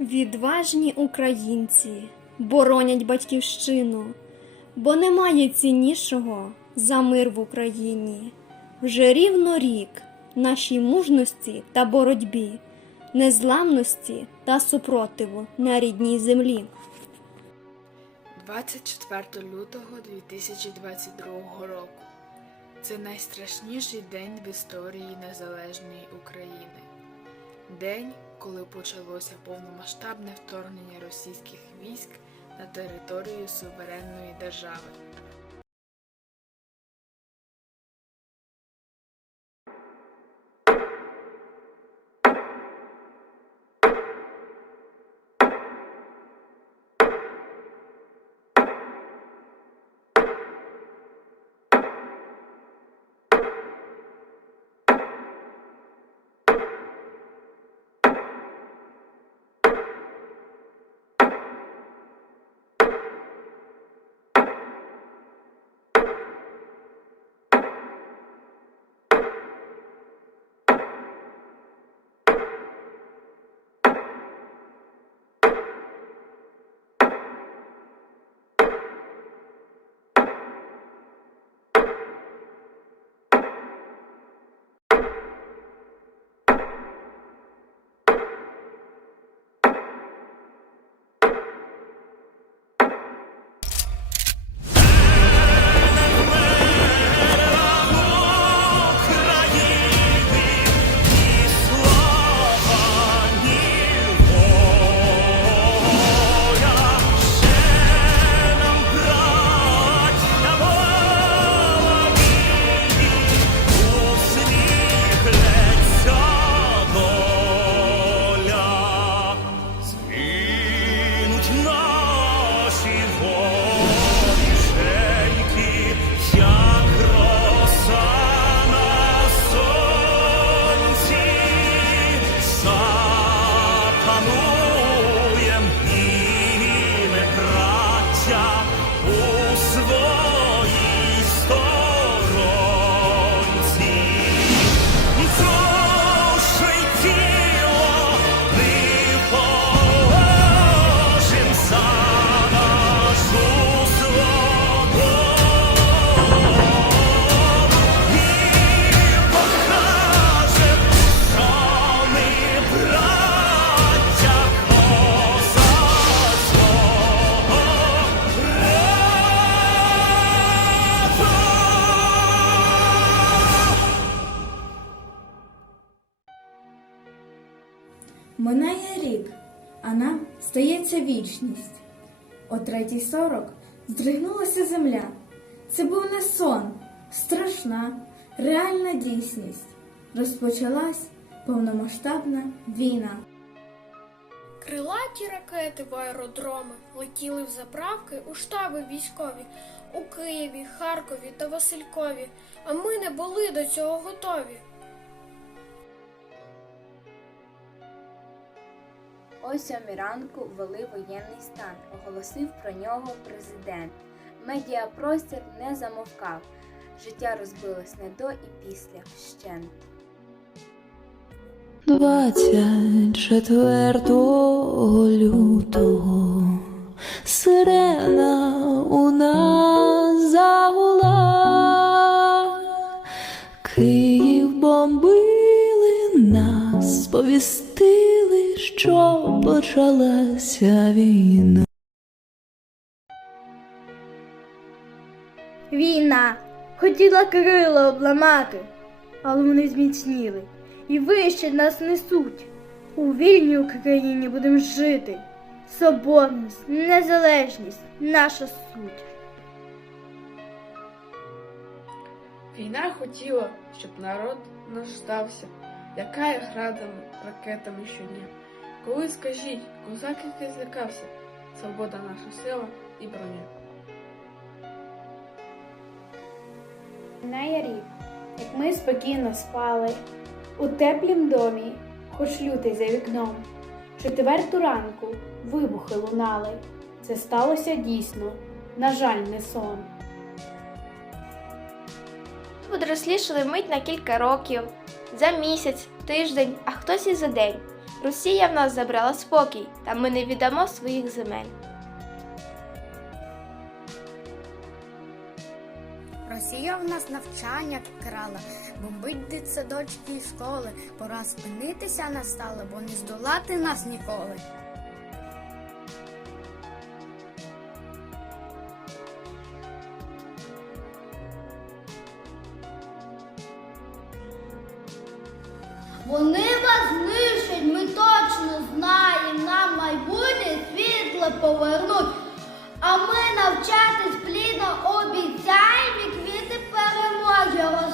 Відважні українці боронять батьківщину, бо немає ціннішого за мир в Україні. Вже рівно рік нашій мужності та боротьбі, незламності та супротиву на рідній землі. 24 лютого 2022 року. Це найстрашніший день в історії незалежної України. День, коли почалося повномасштабне вторгнення російських військ на територію суверенної держави. У Минає рік, а нам стається вічність. О третій сорок здригнулася земля. Це був не сон, страшна, реальна дійсність. Розпочалась повномасштабна війна. Крилаті ракети в аеродроми летіли в заправки у штаби військові у Києві, Харкові та Василькові, а ми не були до цього готові. О сьомій ранку ввели воєнний стан, оголосив про нього президент. Медіапростір не замовкав. Життя розбилось не до і після вщент. 24 лютого сирена у нас загула, Київ бомбили нас, сповістили, що почалася війна. Війна хотіла крила обламати, але вони зміцніли і вище нас несуть. У вільній Україні будемо жити. Соборність, незалежність наша суть. Війна хотіла, щоб народ наш стався, лякає градами, ракетами щодня. Коли скажіть, козак який злякався, свобода наша сила і броня. Минає рік, як ми спокійно спали у теплім домі, хоч лютий за вікном. Четверту ранку вибухи лунали. Це сталося дійсно, на жаль, не сон. Подорослішали мить на кілька років, за місяць, тиждень, а хтось і за день. Росія в нас забрала спокій, та ми не віддамо своїх земель. Росія в нас навчання крала, бомбить дитсадочки і школи. Пора спинитися настало, бо не здолати нас ніколи. Вони вас знищать, ми точно знаємо, нам майбутнє світло повернуть. А ми навчатись плідно обіцяємо і квіти перемоги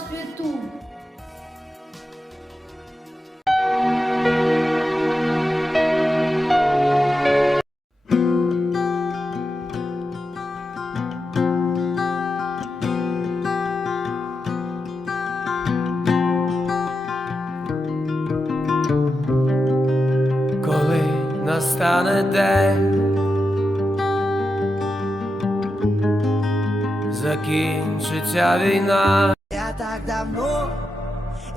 настане day. закінчиться війна. Я так давно,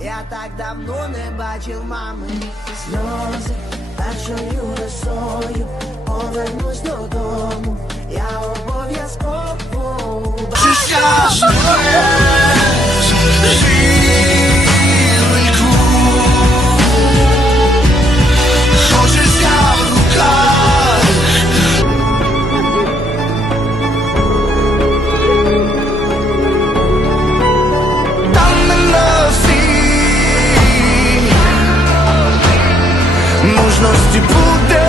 я так давно не бачив мами сльози, першою росою повернусь додому, мужності буде.